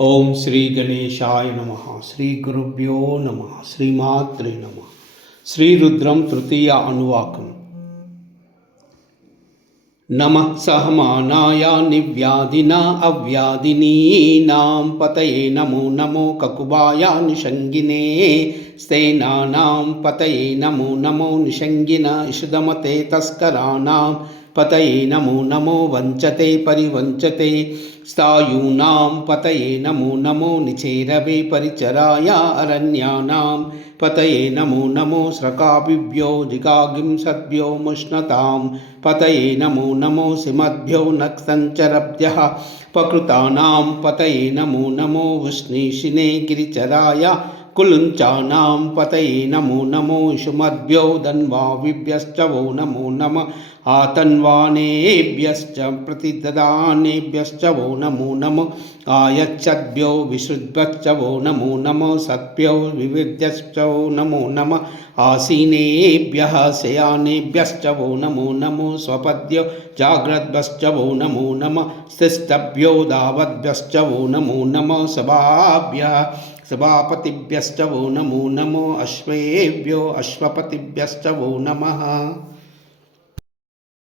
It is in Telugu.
ఓం శ్రీ గణేశాయ నమ. శ్రీ గురుభ్యో నమ. శ్రీమాత్రే నమ. శ్రీ రుద్రం తృతీయ అనువాకం. నమః సహమానాయ నివ్యాధినా అవ్యాధినీనాం పతయే నమో నమో కకుబాయ నిషంగినే స్థేనానాం పతయే నమో నమో నిషంగిన ఇషుదమతే తస్కరాణాం పతయే నమో నమో వంచతే పరివంచతే స్థాయూనాం పతయే నమో నమో నిచేరవే పరిచరాయ అరణ్యానాం పతయే నమో నమో స్రకాభిభ్యో జిగాగింసద్భ్యో ముష్ణతాం పతయే నమో నమో సిమద్భ్యో నక్సంచరభ్యః పకృతానాం పతయే నమో నమో వృష్ణీషినే గిరిచరాయ కులుంచానాం పతయే నమో నమో ఇషుమద్భ్యో ధన్వావిభ్యశ్చ వో నమో నమః ఆతన్వానేభ్యశ్చ ప్రతిదదానేభ్యశ్చ వో నమో నమః ఆయచ్చద్భ్యో విశృద్భ్యశ్చ వో నమో నమః సత్భ్యో వివిధ్యశ్చ వో నమో నమః ఆసీనేభ్యః శయానేభ్యశ్చ వో నమో నమః స్వపద్భ్యో జాగ్రద్భ్యశ్చ వో నమో నమః స్థిష్టభ్యో దావద్భ్యశ్చ వో నమో నమః సభాభ్యః సభాపతిభ్యశ్చ వో నమో నమః అశ్వేభ్యో అశ్వపతిభ్యశ్చ వో నమః.